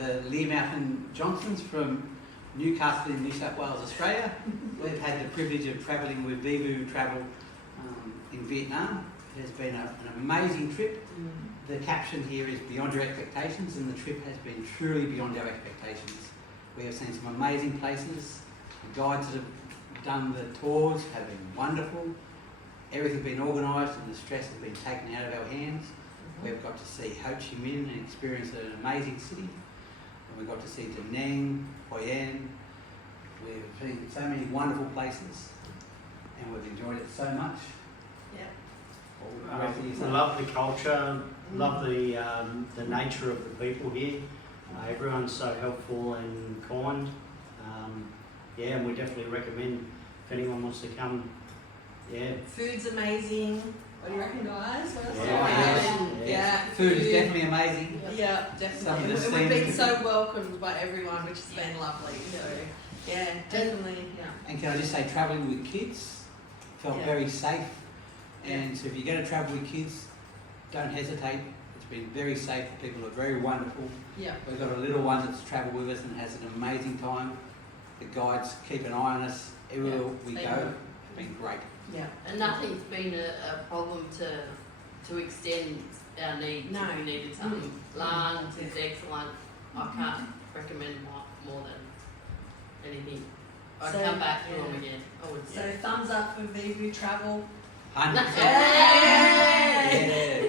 the Lear Mountain Johnsons from Newcastle in New South Wales, Australia. We've had the privilege of travelling with Vivutravel in Vietnam. It has been an amazing trip. The caption here is beyond your expectations, and the trip has been truly beyond our expectations. We have seen some amazing places. The guides that have done the tours have been wonderful. Everything's been organised and the stress has been taken out of our hands. We've got to see Ho Chi Minh and experience an amazing city. And we've got to see Da Nang, Hoi An. We've seen so many wonderful places and we've enjoyed it so much. Yeah. I love the culture, love the nature of the people here. Everyone's so helpful and kind. Yeah, and we definitely recommend if anyone wants to come. Yeah. Food's amazing. What do you reckon, guys? What else do you Yeah. reckon? Yeah. Food is definitely amazing. Yeah, Some of definitely. the We've been scenery- so welcomed by everyone, which has been lovely. So, yeah, definitely. Yeah. And can I just say, travelling with kids felt Yeah. very safe. And so if you're going to travel with kids, don't hesitate. It's been very safe. The people are very wonderful. Yeah. We've got a little one that's travelled with us and has an amazing time. The guides keep an eye on us everywhere we they go. do. It's been great. Yeah. And nothing's been a problem to extend our needs No. if we needed something. Lunch is excellent. I can't recommend more than anything. I'd So, come back to yeah. them again. I would So say. thumbs up for Vivutravel. 100%. Yay! Yeah.